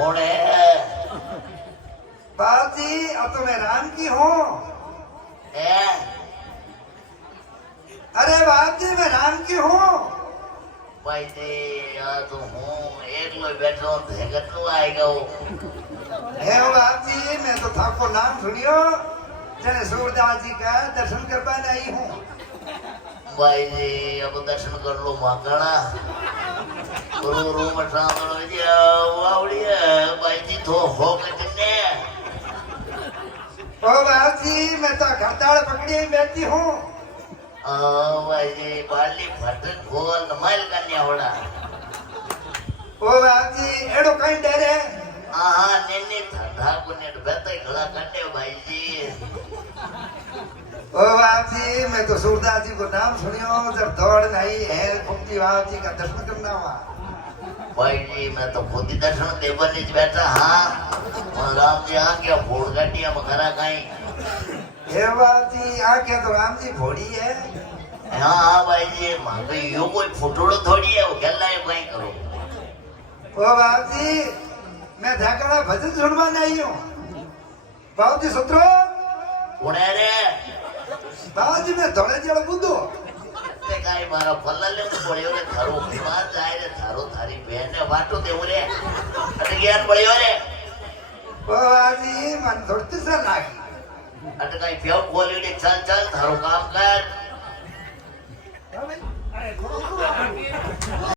कौन है? बाबूजी अब तो मैं राम की हूँ। अरे बाबूजी मैं राम की हूँ। भाई जी या तो हूँ एक लोग बैठो भेगत नु आएगा वो। हे बाबूजी मैं तो थाको नाम सुनियो जने सूरदास जी का दर्शन करवाने आई हूँ। भाई जी अब दर्शन कर लो मांगना रो मठा वावड़िया भाई जी तो हो कितने ओ बाबूजी मैं तो घरताड़ पकड़ी ही बैठी हूँ। भाई जी बाली फटन खोल नमाइल कन्या होड़ा। ओ बाबूजी एड़ो कहीं डरे। हाँ नेने ठंडा कुने बेते खड़ा कटे भाई जी। ओ बाबूजी मैं तो सूरदास जी को नाम सुनियो जब दौड़ नहीं है कुंती बाबूजी का दर्शन करना हुआ। भाई जी मैं तो खुद ही दर्शन देवन बैठा। हाँ राम जी आ क्या फोड़ गड्डिया मकरा कहीं। हे बाबूजी आ क्या तो राम जी भोड़ी है। हाँ हाँ भाई जी मांगे यो कोई फुटोड़ो थोड़ी है वो गल्ला है कहीं करो। ओ बाबूजी मैं धाकड़ा भजन सुनवाने आई हूँ। बाबूजी सुत्रो। कौन है रे? बाबूजी मैं धोड़े जड़ बुद्धो। ते काई मारा फल्ला ले पड़ियो रे थारो बीमार जाए रे थारो थारी बहन ने वाटो देऊ रे अट ज्ञान पड़ियो रे। ओ बाबूजी मन धोड़ते सा लागी। अट काई प्याव खोली रे चल चल थारो काम कर।